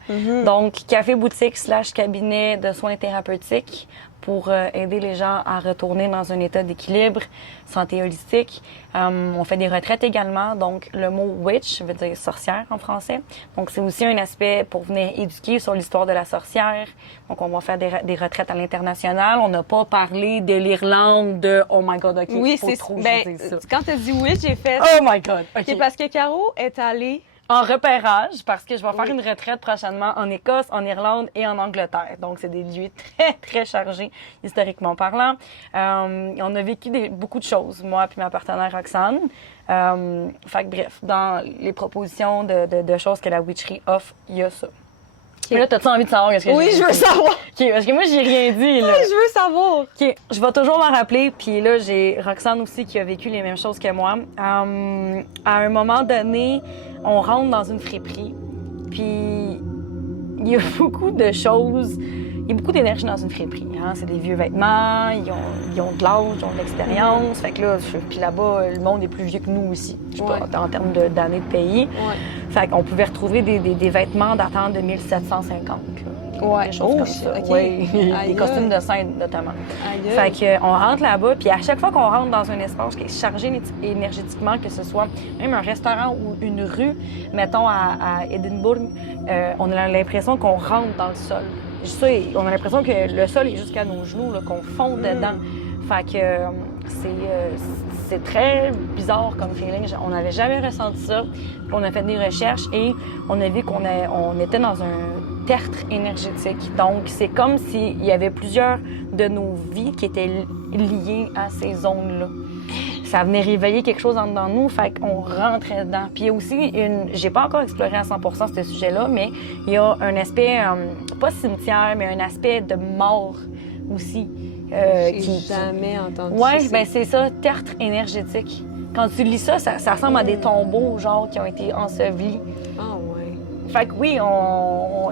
Donc, café-boutique / cabinet de soins thérapeutiques pour aider les gens à retourner dans un état d'équilibre, santé holistique. On fait des retraites également, donc le mot « witch » veut dire « sorcière » en français. Donc, c'est aussi un aspect pour venir éduquer sur l'histoire de la sorcière. Donc, on va faire des retraites à l'international. On n'a pas parlé de l'Irlande, de « Oh my God, OK, Oui, faut c'est trop que ben, je dise ça. quand tu as dit oui, j'ai fait... Oh my God, OK. C'est parce que Caro est allée... En repérage, parce que je vais faire une retraite prochainement en Écosse, en Irlande et en Angleterre. Donc, c'est des lieux très, très chargés, historiquement parlant. On a vécu beaucoup de choses, moi puis ma partenaire Roxane. Fait que bref, dans les propositions de choses que la Witchery offre, il y a ça. Mais là, t'as-tu envie de savoir qu'est-ce que Oui, j'ai je veux dit? savoir! OK, parce que moi, j'ai rien dit, là. Je veux savoir! OK, je vais toujours m'en rappeler. Puis là, j'ai Roxane aussi qui a vécu les mêmes choses que moi. À un moment donné, on rentre dans une friperie. Puis il y a beaucoup de choses. Il y a beaucoup d'énergie dans une friperie. Hein? C'est des vieux vêtements, ils ont de l'âge, ils ont de l'expérience. Fait que là, puis là-bas, le monde est plus vieux que nous aussi. Je sais pas, en termes d'années de pays. Ouais. Fait qu'on pouvait retrouver des vêtements datant de 1750. Là. Ouais. Des choses Oh, comme ça. OK. Oui, Aïe, des costumes aïe. de scène, notamment. Aïe. Fait qu'on rentre là-bas, puis à chaque fois qu'on rentre dans un espace qui est chargé énergétiquement, que ce soit même un restaurant ou une rue, mettons à Édimbourg, on a l'impression qu'on rentre dans le sol. Ça, on a l'impression que le sol est jusqu'à nos genoux, là, qu'on fond dedans. Fait que c'est très bizarre comme feeling. On n'avait jamais ressenti ça. Puis on a fait des recherches et on a vu on était dans un tertre énergétique. Donc, c'est comme s'il y avait plusieurs de nos vies qui étaient liées à ces zones-là. Ça venait réveiller quelque chose en dedans de nous, fait qu'on rentrait dedans. Puis il y a aussi j'ai pas encore exploré à 100% ce sujet-là, mais il y a un aspect, pas cimetière, mais un aspect de mort aussi. J'ai jamais entendu Ouais, ça. ben c'est ça, tertre énergétique. Quand tu lis ça, ça ressemble à des tombeaux, genre, qui ont été ensevelis. Ah ouais. Fait que oui,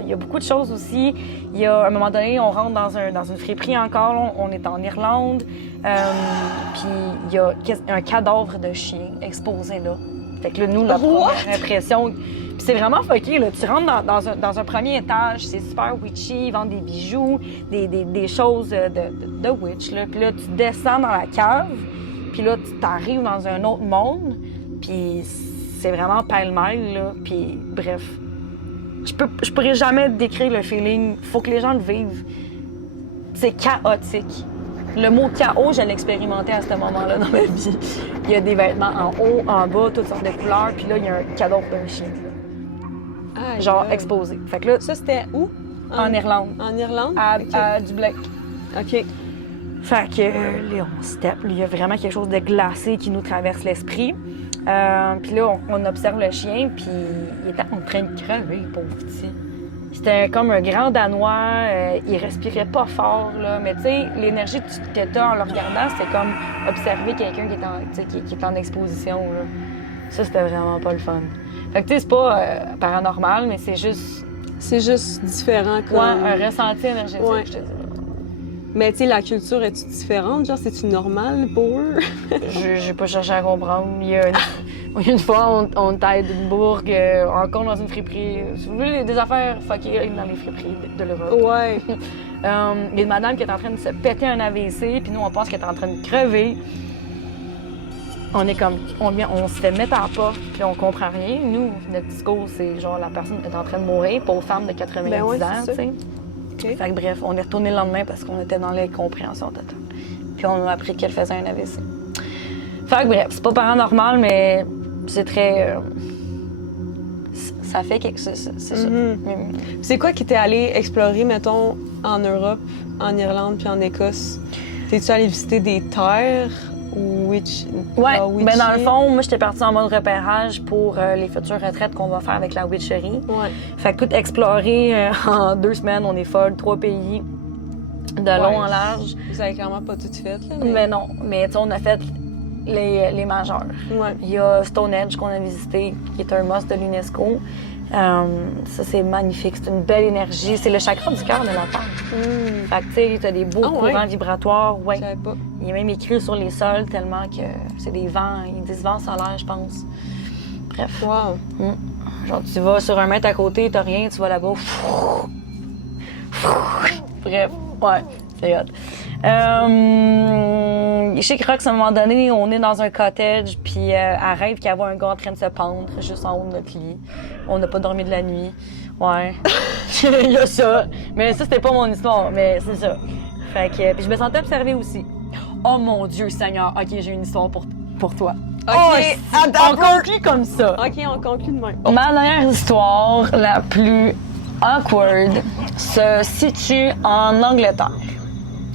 il y a beaucoup de choses aussi. Il y a, à un moment donné, on rentre dans une friperie encore, là, on est en Irlande, puis il y a un cadavre de chien exposé là. Fait que là, nous, la première impression... Puis c'est vraiment fucké, là. Tu rentres dans un premier étage, c'est super witchy, ils vendent des bijoux, des choses de witch, là. Puis là, tu descends dans la cave, puis là, tu t'arrives dans un autre monde, puis c'est vraiment pêle-mêle, là. Puis bref, je pourrais jamais décrire le feeling. Faut que les gens le vivent. C'est chaotique. Le mot chaos, je l'ai expérimenté à ce moment-là dans ma vie. Il y a des vêtements en haut, en bas, toutes sortes de couleurs, puis là, il y a un cadavre d'un chien. Ah, Genre exposé. Fait que là, Ça, c'était où? en Irlande, En Irlande? à Dublin. OK. Fait que là, on step. Il y a vraiment quelque chose de glacé qui nous traverse l'esprit. Puis là, on observe le chien, puis il était en train de crever, pauvre petit. C'était comme un grand Danois. Il respirait pas fort, là. Mais tu sais, l'énergie que tu as en le regardant, c'était comme observer quelqu'un qui est en exposition, là. Ça, c'était vraiment pas le fun. Fait que tu sais, c'est pas paranormal, mais c'est juste... C'est juste différent comme... Ouais, un ressenti énergétique, Ouais. je te dirais. Mais tu sais, la culture est-tu différente? Genre, c'est-tu normal pour eux? J'ai pas cherché à comprendre. Il y a une fois, on était à Édimbourg, encore dans une friperie. Si vous voulez des affaires fuckées dans les friperies de l'Europe. Ouais. Il y a une madame qui est en train de se péter un AVC, puis nous, on pense qu'elle est en train de crever. On est comme... On se fait mettre à la porte, puis on comprend rien. Nous, notre discours, c'est genre la personne est en train de mourir, pauvre femme de 90 Ben ouais, ans, c'est tu ça. sais. OK. Fait que bref, on est retourné le lendemain parce qu'on était dans l'incompréhension totale. Puis on a appris qu'elle faisait un AVC. Fait que bref, c'est pas paranormal, mais c'est très... ça fait quelque chose, c'est ça. C'est quoi qui t'es allé explorer, mettons, en Europe, en Irlande puis en Écosse? T'es-tu allé visiter des terres ou witch? Ouais, witchy? ben dans le fond, moi, j'étais partie en mode repérage pour les futures retraites qu'on va faire avec la witcherie. Ouais. Fait que tout explorer en 2 semaines, on est folle, 3 pays, de long en large. Vous avez clairement pas tout fait, là. Mais non, mais tu sais, on a fait les majeurs. Ouais. Il y a Stonehenge qu'on a visité, qui est un must de l'UNESCO. Ça, c'est magnifique. C'est une belle énergie. C'est le chakra du cœur de la Terre. Fait que, tu sais, t'as des beaux Ah ouais? courants vibratoires. Ouais. Je savais pas. Il est même écrit sur les sols tellement que c'est des vents. Ils disent vents solaires, je pense. Bref. Wow. Genre, tu vas sur 1 mètre à côté, t'as rien, tu vas là-bas. Bref, ouais, c'est hot. Chez Crocs, à un moment donné, on est dans un cottage, puis elle rêve qu'il y avait un gars en train de se pendre juste en haut de notre lit. On n'a pas dormi de la nuit. Ouais. Il y a ça. Mais ça, c'était pas mon histoire, mais c'est ça. Fait que, puis je me sentais observée aussi. Oh mon Dieu, Seigneur. OK, j'ai une histoire pour toi. OK, On conclut comme ça. OK, on conclut de même. Ma dernière histoire, la plus awkward, se situe en Angleterre.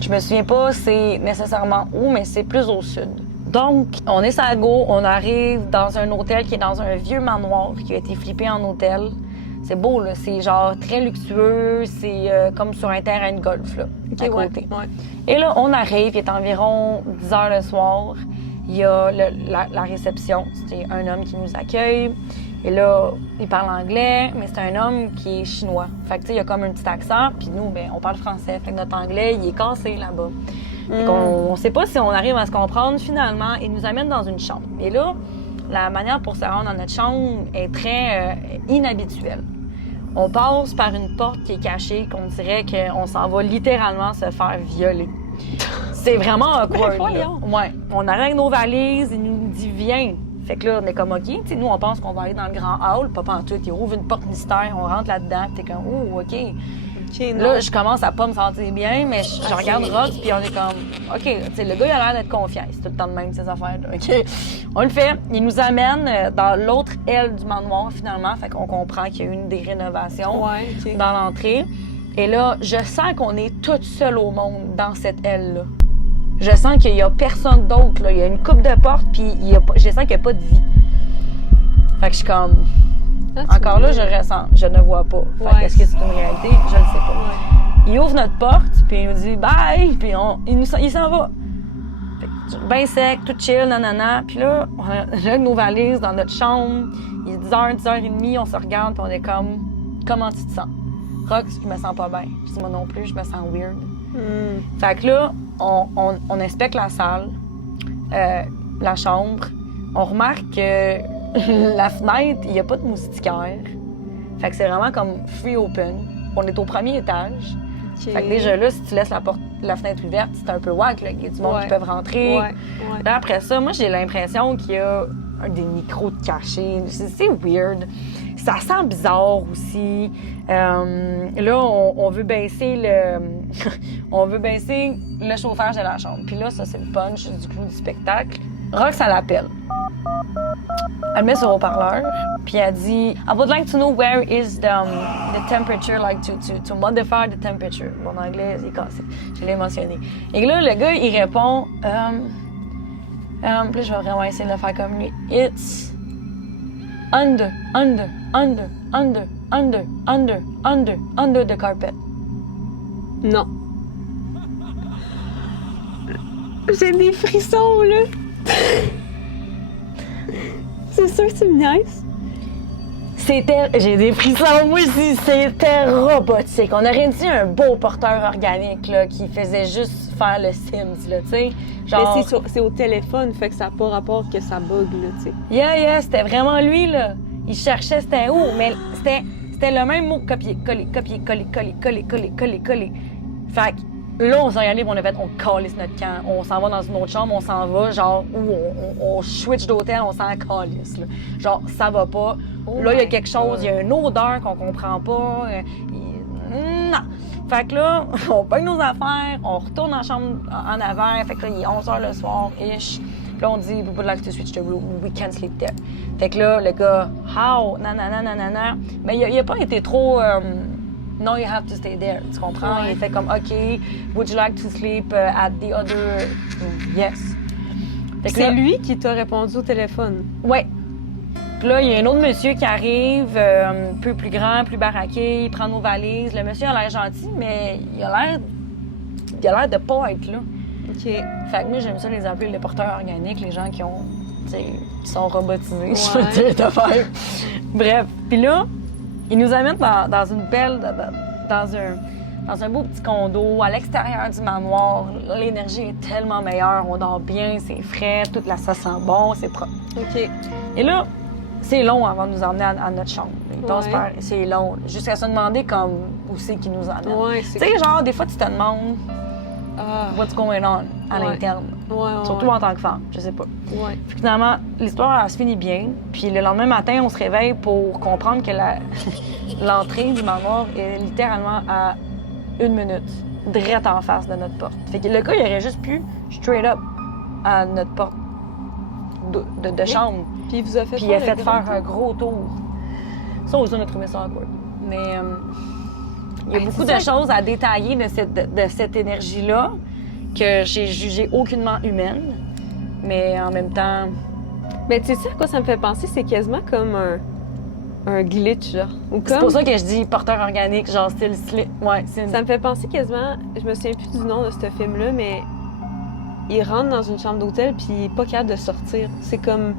Je me souviens pas c'est nécessairement où, mais c'est plus au sud. Donc, on est à Go, on arrive dans un hôtel qui est dans un vieux manoir qui a été flippé en hôtel. C'est beau, là. C'est genre très luxueux, c'est comme sur un terrain de golf, là, à côté. Ouais. Et là, on arrive, il est environ 10 heures le soir. Il y a la réception, c'est un homme qui nous accueille. Et là, il parle anglais, mais c'est un homme qui est chinois. Fait que, tu sais, il y a comme un petit accent, puis nous, ben, on parle français. Fait que notre anglais, il est cassé là-bas. Fait qu'on sait pas si on arrive à se comprendre. Finalement, il nous amène dans une chambre. Et là, la manière pour se rendre dans notre chambre est très inhabituelle. On passe par une porte qui est cachée, qu'on dirait qu'on s'en va littéralement se faire violer. C'est vraiment awkward. voyons. Ouais. On arrête nos valises, il nous dit « Viens ». Fait que là, on est comme OK. T'sais, nous, on pense qu'on va aller dans le grand hall, pas pantoute. Il ouvre une porte mystère, on rentre là-dedans, puis t'es comme « Oh, OK ». OK, non. Là, je commence à pas me sentir bien, mais je regarde Rox, puis on est comme OK, t'sais, le gars, il a l'air d'être confiant. C'est tout le temps de même, ces affaires-là. OK. On le fait. Il nous amène dans l'autre aile du manoir, finalement. Fait qu'on comprend qu'il y a eu une des rénovations Ouais, OK. dans l'entrée. Et là, je sens qu'on est toute seule au monde dans cette aile-là. Je sens qu'il y a personne d'autre, là. Il y a une coupe de porte, puis je sens qu'il n'y a pas de vie. Fait que je suis comme... Ah, tu Encore là, je ressens. Je ne vois pas. Fait que Ouais. est-ce que c'est une réalité? Je ne sais pas. Ouais. il ouvre notre porte, puis il nous dit « Bye! » Puis il s'en va. Ben sec, tout chill, nanana. Puis là, on a nos valises dans notre chambre. Il est 10h, 10h30, on se regarde, puis on est comme « Comment tu te sens? » Rox, je me sens pas bien. Je dis « Moi non plus, je me sens weird. Fait que là, on inspecte la salle, la chambre. On remarque que la fenêtre, il n'y a pas de moustiquaire. Fait que c'est vraiment comme free open. On est au premier étage. Okay. Fait que déjà là, si tu laisses la fenêtre ouverte, c'est un peu wack, là. Il y a du monde qui peuvent rentrer. Là, après ça, moi, j'ai l'impression qu'il y a des micros de cachés. C'est weird. Ça sent bizarre aussi. Là, on veut baisser on veut baisser le chauffage de la chambre. Puis là, ça, c'est le punch du coup du spectacle. Rox, elle l'appelle. Elle met sur haut-parleur, puis elle dit I would like to know where is the temperature, like to modify the temperature. Mon anglais, c'est cassé. Je l'ai mentionné. Et là, le gars, il répond puis là, je vais vraiment essayer de le faire comme lui. It's under the carpet. Non. J'ai des frissons, là. C'est sûr que tu me niaises. J'ai des frissons, moi aussi, c'était robotique. On aurait dit un beau porteur organique, là, qui faisait juste faire le Sims, là, tu sais. Genre... Mais c'est au téléphone, fait que ça n'a pas rapport que ça bug, là, tu sais. Yeah, c'était vraiment lui, là. Il cherchait c'était où, mais c'était le même mot, copier-coller. Fait que là, on s'est regardé, on a fait, on calisse notre camp. On s'en va dans une autre chambre, on s'en va, genre, où on switch d'hôtel, on s'en calisse, là. Genre, ça va pas. Là, il y a quelque chose, il y a une odeur qu'on comprend pas. Non! Fait que là, on paye nos affaires, on retourne en chambre en avant. Fait que là, il est 11h le soir-ish. Puis là, on dit, we would like to switch the room, we can't sleep there. Fait que là, le gars, how? Nanana. Mais il a pas été trop, no, you have to stay there. Tu comprends? Ouais. Il était comme, OK, would you like to sleep at the other room? Yes. Fait que C'est là, lui qui t'a répondu au téléphone. ouais. Puis là, il y a un autre monsieur qui arrive, un peu plus grand, plus baraqué, il prend nos valises. Le monsieur a l'air gentil, mais il a l'air de pas être là. OK. Fait que moi, j'aime ça les appeler les porteurs organiques, les gens qui ont, tu sais, qui sont robotisés, je veux dire, d'affaires. Bref. Puis là, il nous amène dans une belle, dans un beau petit condo, à l'extérieur du manoir. Là, l'énergie est tellement meilleure, on dort bien, c'est frais, toute la ça sent bon, c'est propre. OK. Et là, c'est long avant de nous emmener à notre chambre. Ouais. C'est long. Jusqu'à se demander comme où c'est qu'ils nous emmènent. Ouais, Tu sais, genre, des fois, tu te demandes what's going on à l'interne. Ouais, Surtout en tant que femme, je sais pas. Ouais. Puis finalement, l'histoire, elle se finit bien. Puis le lendemain matin, on se réveille pour comprendre que l'entrée du manoir est littéralement à 1 minute, direct en face de notre porte. Fait que le gars, il aurait juste pu straight up à notre porte de chambre. Puis il vous a fait Puis il a faire fait le grand faire un gros tour. Ça aussi, on a trouvé ça awkward. Mais il y a beaucoup de choses à détailler de cette énergie-là que j'ai jugée aucunement humaine. Mais en même temps... Mais tu sais à quoi ça me fait penser? C'est quasiment comme un glitch, genre. Ou C'est comme... pour ça que je dis porteur organique, genre style... Ouais, c'est une... Ça me fait penser quasiment... Je me souviens plus du nom de ce film-là, mais il rentre dans une chambre d'hôtel puis il est pas capable de sortir. C'est comme...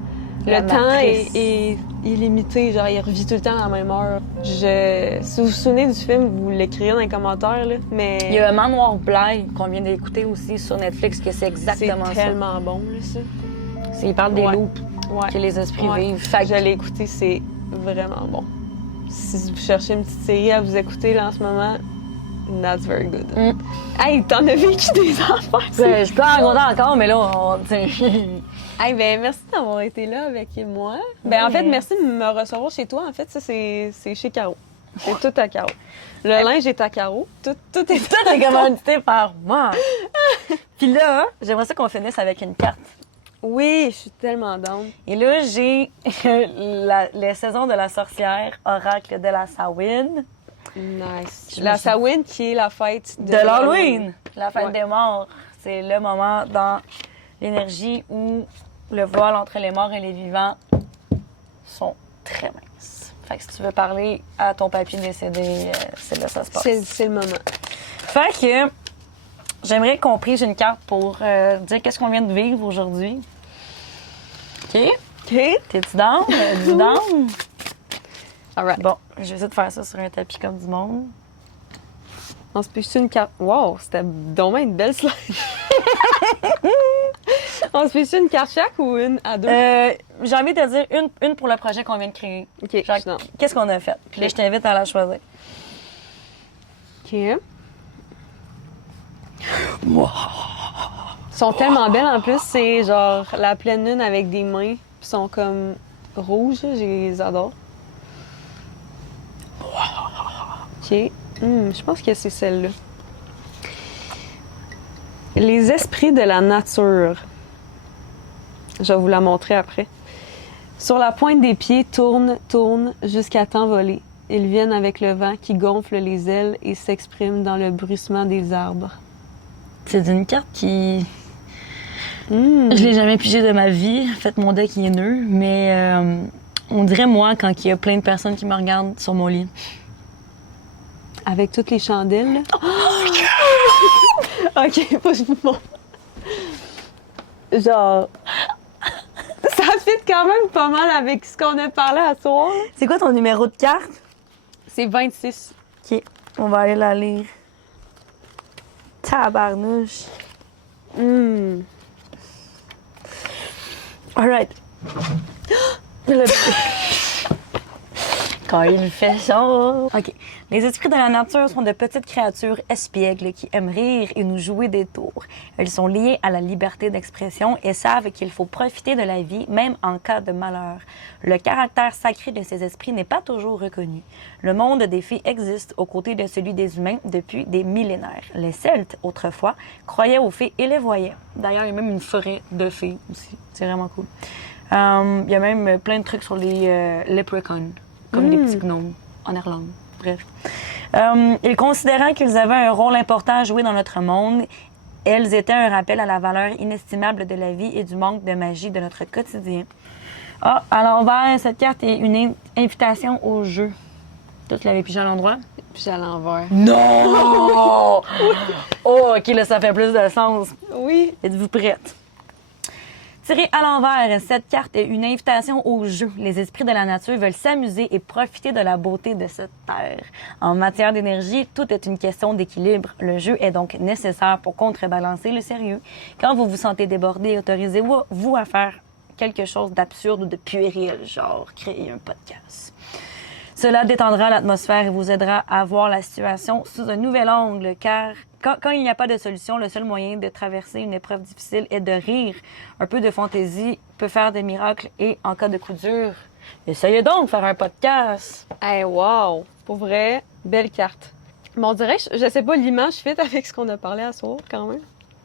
La le temps matrice. est illimité, genre il revit tout le temps à la même heure. Si vous vous souvenez du film, vous l'écrirez dans les commentaires, là, mais... Il y a un Manoir Bly qu'on vient d'écouter aussi sur Netflix, que c'est exactement ça. C'est tellement bon, là, ça. Il parle des loups, Ouais. que les esprits Ouais. vivent. Fait que je l'ai écouté, c'est vraiment bon. Si vous cherchez une petite série à vous écouter là en ce moment, that's very good. Hey, t'en as vécu des affaires! Je suis pas raconter encore, mais là, Hey, ben merci d'avoir été là avec moi. Ben en fait, merci de me recevoir chez toi. En fait, ça, c'est chez Caro. C'est tout à Caro. Le linge est à Caro. Tout est Tout est commandité par moi. Puis là, j'aimerais ça qu'on finisse avec une carte. Oui, je suis tellement down. Et là, j'ai les saisons de la sorcière, oracle de la Samhain. Nice. La Samhain qui est la fête De l'Halloween, la fête Ouais. des morts. C'est le moment dans l'énergie où le voile entre les morts et les vivants sont très minces. Fait que si tu veux parler à ton papy décédé, c'est là que ça se passe. C'est le moment. Fait que j'aimerais qu'on prise une carte pour dire qu'est-ce qu'on vient de vivre aujourd'hui. OK? OK. T'es-tu down? Du down? All right. Bon, je vais essayer de faire ça sur un tapis comme du monde. On se pêche une carte. Wow, c'était vraiment une belle slide. On se pêche une carte chaque ou une à deux? J'ai envie de te dire une pour le projet qu'on vient de créer. OK, Genre, je suis dans. qu'est-ce qu'on a fait? Puis là, je t'invite à la choisir. OK. Ils sont tellement belles en plus. C'est genre la pleine lune avec des mains. Puis sont comme rouges. Je les adore. OK. Je pense que c'est celle-là. Les esprits de la nature. Je vais vous la montrer après. Sur la pointe des pieds, tournent jusqu'à t'envoler. Ils viennent avec le vent qui gonfle les ailes et s'expriment dans le bruissement des arbres. C'est une carte qui... Je l'ai jamais pigée de ma vie. En fait, mon deck, il est nœud. Mais on dirait, moi, quand il y a plein de personnes qui me regardent sur mon lit. Avec toutes les chandelles, là. OK, faut que je vous montre. Genre... Ça fit quand même pas mal avec ce qu'on a parlé à soir. C'est quoi ton numéro de carte? C'est 26. OK, on va aller la lire. Tabarnouche. All right. Quand il fait chaud. OK. Les esprits de la nature sont de petites créatures espiègles qui aiment rire et nous jouer des tours. Elles sont liées à la liberté d'expression et savent qu'il faut profiter de la vie, même en cas de malheur. Le caractère sacré de ces esprits n'est pas toujours reconnu. Le monde des fées existe aux côtés de celui des humains depuis des millénaires. Les Celtes, autrefois, croyaient aux fées et les voyaient. D'ailleurs, il y a même une forêt de fées aussi. C'est vraiment cool. Il y a même plein de trucs sur les leprechauns, comme des petits gnomes en Irlande. Bref. Ils considérant qu'ils avaient un rôle important à jouer dans notre monde, elles étaient un rappel à la valeur inestimable de la vie et du manque de magie de notre quotidien. Ah, à l'envers, cette carte est une invitation au jeu. Toi, tu l'avais pigé à l'endroit? Puis à l'envers. Non! Oh, OK, là, ça fait plus de sens. Oui. Êtes-vous prête? Tirée à l'envers, cette carte est une invitation au jeu. Les esprits de la nature veulent s'amuser et profiter de la beauté de cette terre. En matière d'énergie, tout est une question d'équilibre. Le jeu est donc nécessaire pour contrebalancer le sérieux. Quand vous vous sentez débordé, autorisez-vous à faire quelque chose d'absurde ou de puéril, genre créer un podcast. Cela détendra l'atmosphère et vous aidera à voir la situation sous un nouvel angle, car quand il n'y a pas de solution, le seul moyen de traverser une épreuve difficile est de rire. Un peu de fantaisie peut faire des miracles et, en cas de coup dur, essayez donc de faire un podcast. Hey, wow! Pour vrai, belle carte. Mais on dirait, je sais pas, l'image fit avec ce qu'on a parlé à soir, quand même.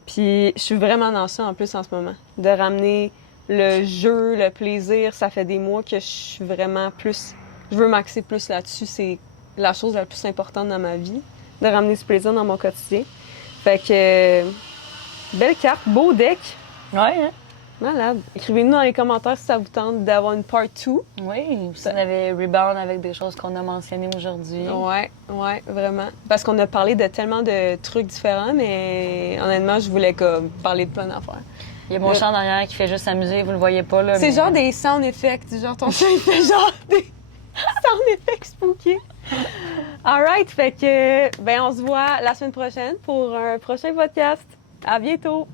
Puis je suis vraiment dans ça, en plus, en ce moment. De ramener le jeu, le plaisir. Ça fait des mois que je suis vraiment plus... Je veux m'axer plus là-dessus. C'est la chose la plus importante dans ma vie, de ramener ce plaisir dans mon quotidien. Fait que... belle carte, beau deck. Ouais, hein? Malade. Écrivez-nous dans les commentaires si ça vous tente d'avoir une part 2. Oui, si on avait rebound avec des choses qu'on a mentionnées aujourd'hui. Ouais, vraiment. Parce qu'on a parlé de tellement de trucs différents, mais honnêtement, je voulais comme parler de plein d'affaires. Il y a mon chat derrière qui fait juste s'amuser, vous le voyez pas, là. C'est mais... genre des sound effects. Genre, ton chat, il fait genre des sound effects spooky. Alright, fait que, ben, on se voit la semaine prochaine pour un prochain podcast. À bientôt!